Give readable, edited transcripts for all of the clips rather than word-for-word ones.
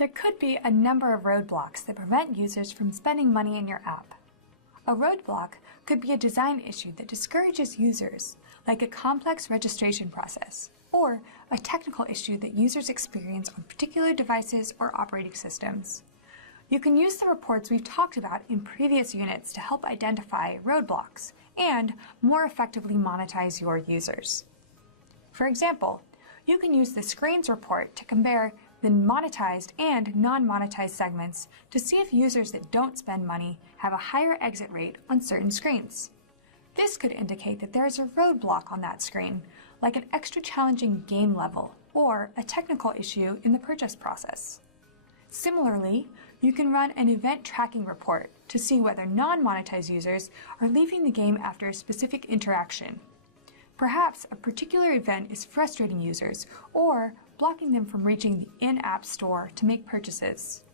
There could be a number of roadblocks that prevent users from spending money in your app. A roadblock could be a design issue that discourages users, like a complex registration process, or a technical issue that users experience on particular devices or operating systems. You can use the reports we've talked about in previous units to help identify roadblocks and more effectively monetize your users. For example, you can use the Screens report to compare the monetized and non-monetized segments to see if users that don't spend money have a higher exit rate on certain screens. This could indicate that there is a roadblock on that screen, like an extra challenging game level or a technical issue in the purchase process. Similarly, you can run an event tracking report to see whether non-monetized users are leaving the game after a specific interaction. Perhaps a particular event is frustrating users or blocking them from reaching the in-app store to make purchases.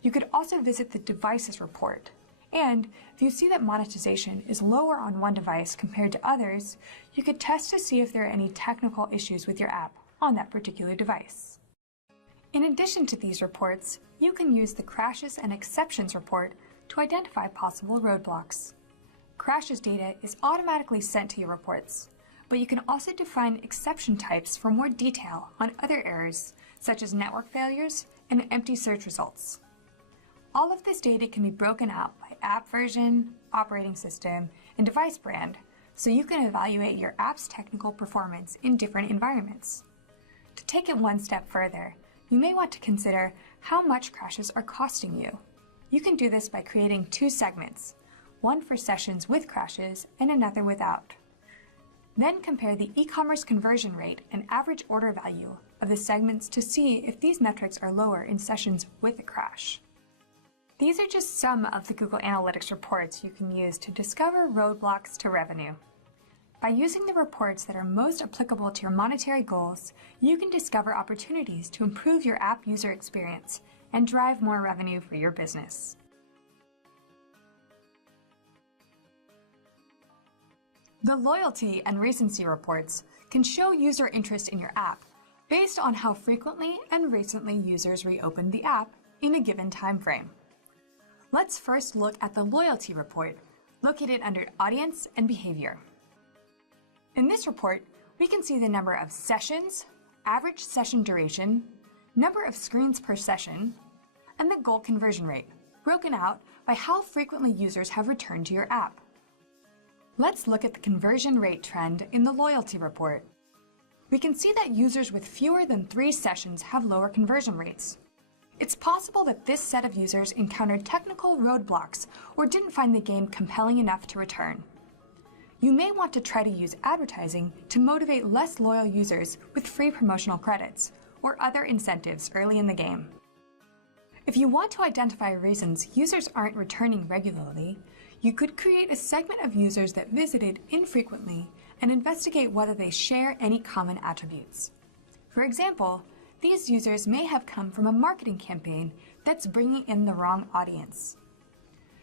You could also visit the devices report, and if you see that monetization is lower on one device compared to others, you could test to see if there are any technical issues with your app on that particular device. In addition to these reports, you can use the Crashes and Exceptions report to identify possible roadblocks. Crashes data is automatically sent to your reports, but you can also define exception types for more detail on other errors, such as network failures and empty search results. All of this data can be broken out by app version, operating system, and device brand, so you can evaluate your app's technical performance in different environments. To take it one step further, you may want to consider how much crashes are costing you. You can do this by creating two segments, one for sessions with crashes and another without. Then compare the e-commerce conversion rate and average order value of the segments to see if these metrics are lower in sessions with a crash. These are just some of the Google Analytics reports you can use to discover roadblocks to revenue. By using the reports that are most applicable to your monetary goals, you can discover opportunities to improve your app user experience and drive more revenue for your business. The loyalty and recency reports can show user interest in your app based on how frequently and recently users reopened the app in a given time frame. Let's first look at the loyalty report, located under Audience and Behavior. In this report, we can see the number of sessions, average session duration, number of screens per session, and the goal conversion rate, broken out by how frequently users have returned to your app. Let's look at the conversion rate trend in the loyalty report. We can see that users with fewer than 3 sessions have lower conversion rates. It's possible that this set of users encountered technical roadblocks or didn't find the game compelling enough to return. You may want to try to use advertising to motivate less loyal users with free promotional credits or other incentives early in the game. If you want to identify reasons users aren't returning regularly, you could create a segment of users that visited infrequently and investigate whether they share any common attributes. For example, these users may have come from a marketing campaign that's bringing in the wrong audience.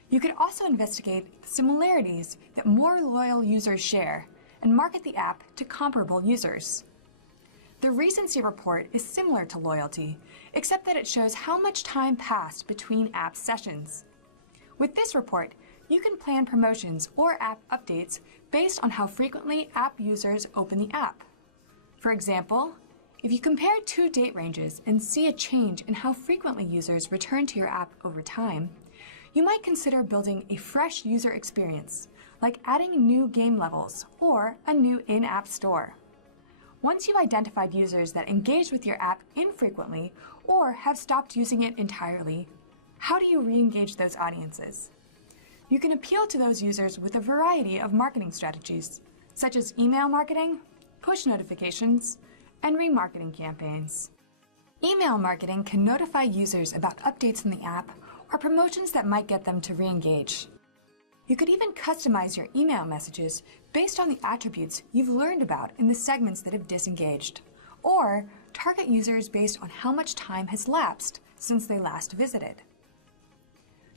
You could also investigate similarities that more loyal users share and market the app to comparable users. The recency report is similar to loyalty, except that it shows how much time passed between app sessions. With this report, you can plan promotions or app updates based on how frequently app users open the app. For example, if you compare 2 date ranges and see a change in how frequently users return to your app over time, you might consider building a fresh user experience, like adding new game levels or a new in-app store. Once you've identified users that engage with your app infrequently or have stopped using it entirely, how do you re-engage those audiences? You can appeal to those users with a variety of marketing strategies, such as email marketing, push notifications, and remarketing campaigns. Email marketing can notify users about updates in the app or promotions that might get them to re-engage. You could even customize your email messages based on the attributes you've learned about in the segments that have disengaged, or target users based on how much time has lapsed since they last visited.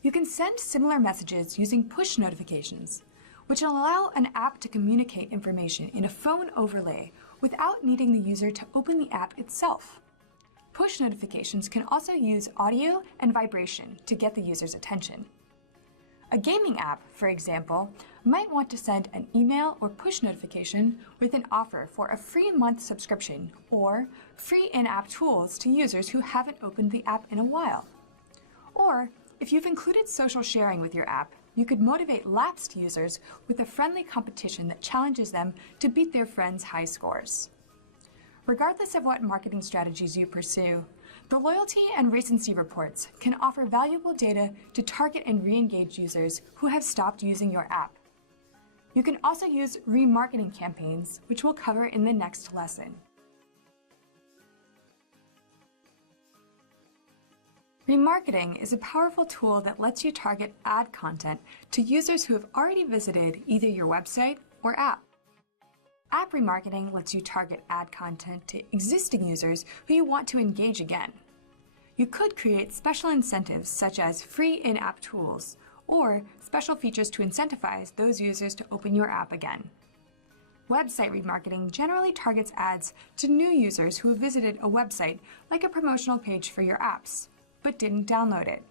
You can send similar messages using push notifications, which allow an app to communicate information in a phone overlay without needing the user to open the app itself. push notifications can also use audio and vibration to get the user's attention. A gaming app, for example, might want to send an email or push notification with an offer for a free month subscription or free in-app tools to users who haven't opened the app in a while. Or, if you've included social sharing with your app, you could motivate lapsed users with a friendly competition that challenges them to beat their friends' high scores. Regardless of what marketing strategies you pursue, the loyalty and recency reports can offer valuable data to target and re-engage users who have stopped using your app. You can also use remarketing campaigns, which we'll cover in the next lesson. Remarketing is a powerful tool that lets you target ad content to users who have already visited either your website or app. App remarketing lets you target ad content to existing users who you want to engage again. You could create special incentives such as free in-app tools or special features to incentivize those users to open your app again. Website remarketing generally targets ads to new users who have visited a website like a promotional page for your apps, but didn't download it.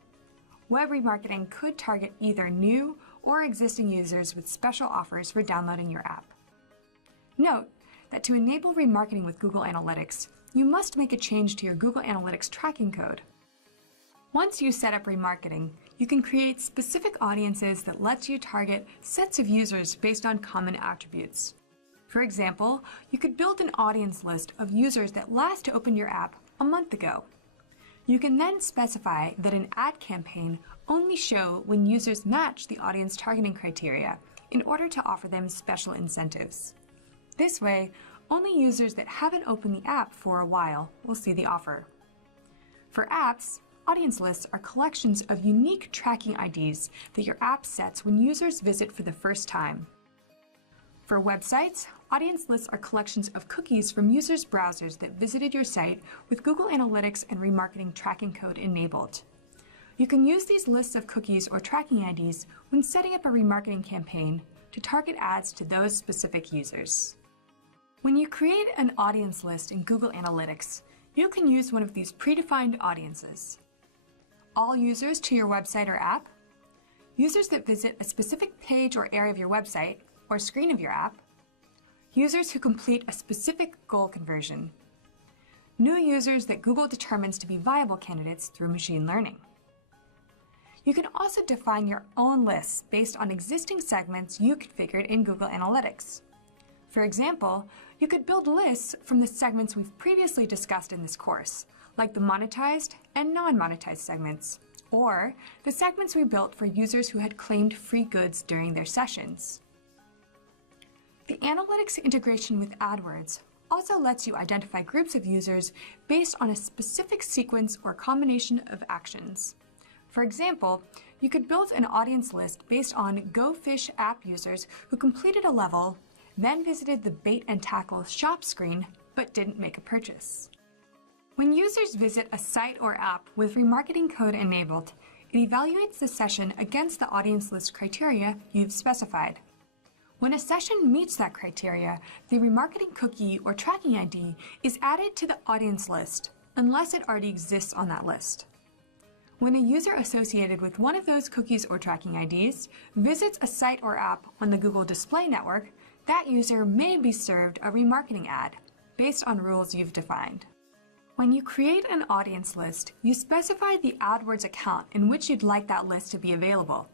Web remarketing could target either new or existing users with special offers for downloading your app. Note that to enable remarketing with Google Analytics, you must make a change to your Google Analytics tracking code. Once you set up remarketing, you can create specific audiences that lets you target sets of users based on common attributes. For example, you could build an audience list of users that last opened your app a month ago. You can then specify that an ad campaign only show when users match the audience targeting criteria in order to offer them special incentives. This way, only users that haven't opened the app for a while will see the offer. For apps, audience lists are collections of unique tracking IDs that your app sets when users visit for the first time. For websites, audience lists are collections of cookies from users' browsers that visited your site with Google Analytics and remarketing tracking code enabled. You can use these lists of cookies or tracking IDs when setting up a remarketing campaign to target ads to those specific users. When you create an audience list in Google Analytics, you can use one of these predefined audiences. All users to your website or app, users that visit a specific page or area of your website or screen of your app, users who complete a specific goal conversion, new users that Google determines to be viable candidates through machine learning. You can also define your own lists based on existing segments you configured in Google Analytics. For example, you could build lists from the segments we've previously discussed in this course, like the monetized and non-monetized segments, or the segments we built for users who had claimed free goods during their sessions. The analytics integration with AdWords also lets you identify groups of users based on a specific sequence or combination of actions. For example, you could build an audience list based on Go Fish app users who completed a level, then visited the Bait and Tackle shop screen, but didn't make a purchase. When users visit a site or app with remarketing code enabled, it evaluates the session against the audience list criteria you've specified. When a session meets that criteria, the remarketing cookie or tracking ID is added to the audience list, unless it already exists on that list. When a user associated with one of those cookies or tracking IDs visits a site or app on the Google Display Network, that user may be served a remarketing ad based on rules you've defined. When you create an audience list, you specify the AdWords account in which you'd like that list to be available,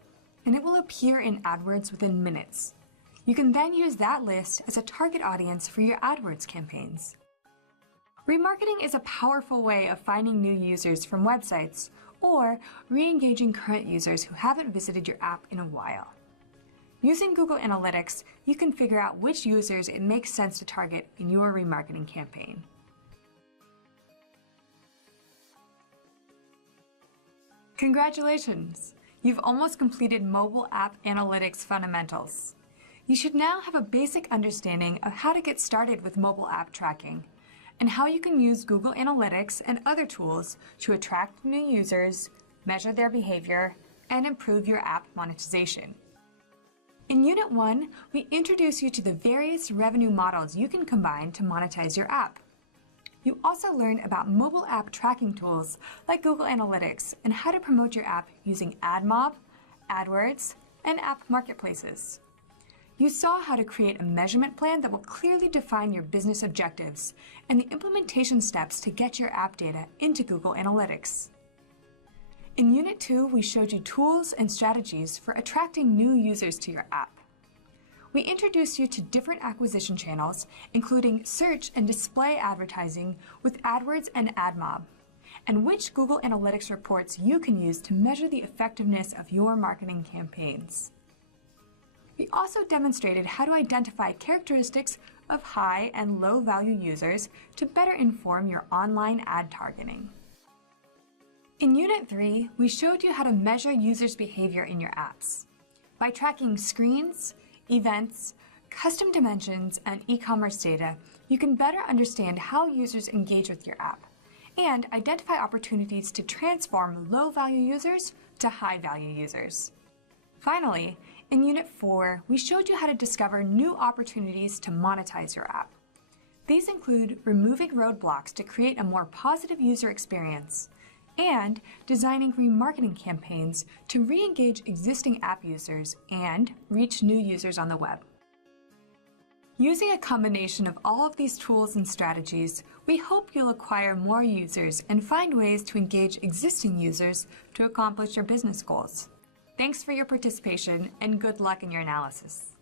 and it will appear in AdWords within minutes. You can then use that list as a target audience for your AdWords campaigns. Remarketing is a powerful way of finding new users from websites or re-engaging current users who haven't visited your app in a while. Using Google Analytics, you can figure out which users it makes sense to target in your remarketing campaign. Congratulations! You've almost completed mobile app analytics fundamentals. You should now have a basic understanding of how to get started with mobile app tracking and how you can use Google Analytics and other tools to attract new users, measure their behavior, and improve your app monetization. In Unit 1, we introduce you to the various revenue models you can combine to monetize your app. You also learn about mobile app tracking tools like Google Analytics and how to promote your app using AdMob, AdWords, and app marketplaces. You saw how to create a measurement plan that will clearly define your business objectives and the implementation steps to get your app data into Google Analytics. In Unit 2, we showed you tools and strategies for attracting new users to your app. We introduced you to different acquisition channels, including search and display advertising with AdWords and AdMob, and which Google Analytics reports you can use to measure the effectiveness of your marketing campaigns. We also demonstrated how to identify characteristics of high and low value users to better inform your online ad targeting. In Unit 3, we showed you how to measure users' behavior in your apps. By tracking screens, events, custom dimensions, and e-commerce data, you can better understand how users engage with your app and identify opportunities to transform low-value users to high-value users. Finally, in Unit 4, we showed you how to discover new opportunities to monetize your app. These include removing roadblocks to create a more positive user experience and designing remarketing campaigns to re-engage existing app users and reach new users on the web. Using a combination of all of these tools and strategies, we hope you'll acquire more users and find ways to engage existing users to accomplish your business goals. Thanks for your participation and good luck in your analysis.